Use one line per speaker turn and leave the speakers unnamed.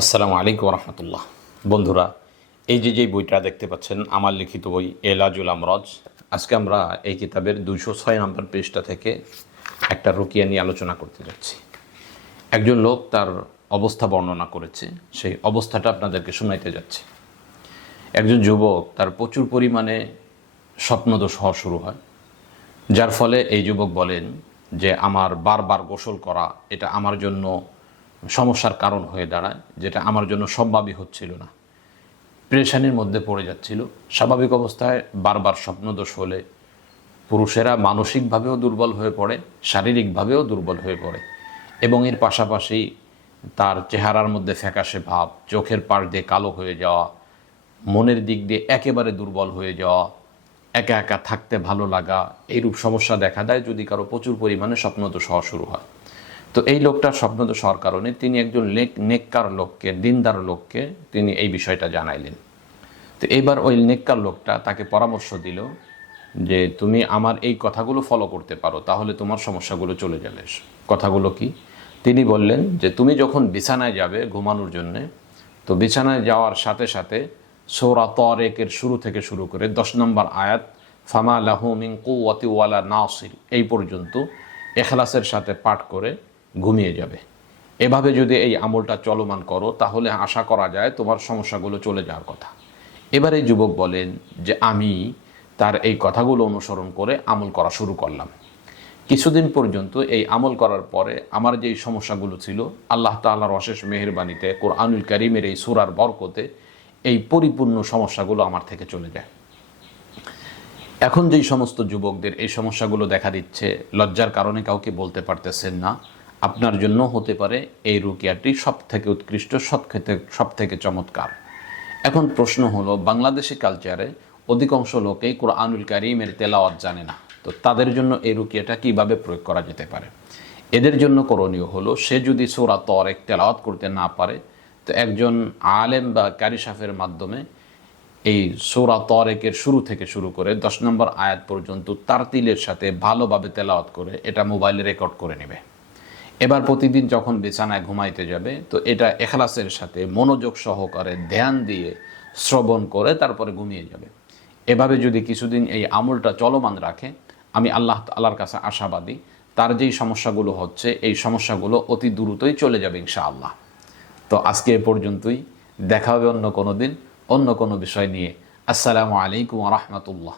আসসালামু আলাইকুম রহমতুল্লাহ বন্ধুরা, এই যে যে বইটা দেখতে পাচ্ছেন, আমার লিখিত বই এলাজুল আমরজ। আজকে আমরা এই কিতাবের দুশো ছয় নম্বর পৃষ্ঠা থেকে একটা রুকিয়া নিয়ে আলোচনা করতে যাচ্ছি। একজন লোক তার অবস্থা বর্ণনা করেছে, সেই অবস্থাটা আপনাদেরকে শোনাইতে যাচ্ছে। একজন যুবক, তার প্রচুর পরিমাণে স্বপ্নদোষ হওয়া শুরু হয়। যার ফলে এই যুবক বলেন যে, আমার বারবার গোসল করা, এটা আমার জন্য সমস্যার কারণ হয়ে দাঁড়ায়, যেটা আমার জন্য সম্ভাবই হচ্ছিল না। প্রেশানির মধ্যে পড়ে যাচ্ছিল। স্বাভাবিক অবস্থায় বারবার স্বপ্নদোষ হলে পুরুষেরা মানসিকভাবেও দুর্বল হয়ে পড়ে, শারীরিকভাবেও দুর্বল হয়ে পড়ে এবং এর পাশাপাশি তার চেহারার মধ্যে ফ্যাকাশে ভাব, চোখের পাশ দিয়ে কালো হয়ে যাওয়া, মনের দিক দিয়ে একেবারে দুর্বল হয়ে যাওয়া, একা একা থাকতে ভালো লাগা এইরূপ সমস্যা দেখা দেয় যদি কারও প্রচুর পরিমাণে স্বপ্নদোষ হওয়া শুরু হয়। তো এই লোকটার স্বপ্নদোষ হওয়ার কারণে তিনি একজন লেক, নেককার লোককে, দিনদার লোককে তিনি এই বিষয়টা জানাইলেন। তো এইবার ওই নেককার লোকটা তাকে পরামর্শ দিল যে, তুমি আমার এই কথাগুলো ফলো করতে পারো, তাহলে তোমার সমস্যাগুলো চলে যাবে। কথাগুলো কি? তিনি বললেন যে, তুমি যখন বিছানায় যাবে ঘুমানোর জন্যে, তো বিছানায় যাওয়ার সাথে সাথে সৌরা তরেকের শুরু থেকে শুরু করে দশ নম্বর আয়াত, ফামা লাহু মিন কুওয়াতি ওয়ালা নাসির এই পর্যন্ত এখলাসের সাথে পাঠ করে ঘুমিয়ে যাবে। এভাবে যদি এই আমলটা চলমান করো, তাহলে আশা করা যায় তোমার সমস্যাগুলো চলে যাওয়ার কথা। এবারে যুবক বলেন যে, আমি তার এই কথাগুলো অনুসরণ করে আমল করা শুরু করলাম। কিছুদিন পর্যন্ত এই আমল করার পরে আমার যেই সমস্যাগুলো ছিল, আল্লাহ তাল্লাহর অশেষ মেহরবানিতে, কোরআনুল করিমের এই সুরার বরকতে এই পরিপূর্ণ সমস্যাগুলো আমার থেকে চলে যায়। এখন যেই সমস্ত যুবকদের এই সমস্যাগুলো দেখা দিচ্ছে, লজ্জার কারণে কাউকে বলতে পারতেছেন না। আপনার জন্য হতে পারে এই রুকিয়াটি সব থেকে উৎকৃষ্ট সব থেকে সব থেকে চমৎকার। এখন প্রশ্ন হলো, বাংলাদেশি কালচারে অধিকাংশ লোকেই কোরআনুল কারিমের তেলাওয়াত জানে না। তো তাদের জন্য এই রুকিয়াটা কীভাবে প্রয়োগ করা যেতে পারে? এদের জন্য করণীয় হলো, সে যদি সোরা তরেক তেলাওয়াত করতে না পারে, তো একজন আলেম বা কারিসাফের মাধ্যমে এই সোরা তরেকের শুরু থেকে শুরু করে দশ নম্বর আয়াত পর্যন্ত তারতিলের সাথে ভালোভাবে তেলাওয়াত করে এটা মোবাইলে রেকর্ড করে নেবে। এবার প্রতিদিন যখন বিছানায় ঘুমাইতে যাবে, তো এটা এখলাসের সাথে মনোযোগ সহকারে ধ্যান দিয়ে শ্রবণ করে তারপরে ঘুমিয়ে যাবে। এভাবে যদি কিছুদিন এই আমলটা চলমান রাখে, আমি আল্লাহ আল্লাহর কাছে আশাবাদী, তার যেই সমস্যাগুলো হচ্ছে, এই সমস্যাগুলো অতি দ্রুতই চলে যাবে ইনশা আল্লাহ তো আজকে এ পর্যন্তই, দেখা হবে অন্য কোনো দিন, অন্য কোনো বিষয় নিয়ে। আসসালামু আলাইকুম রহমতুল্লাহ।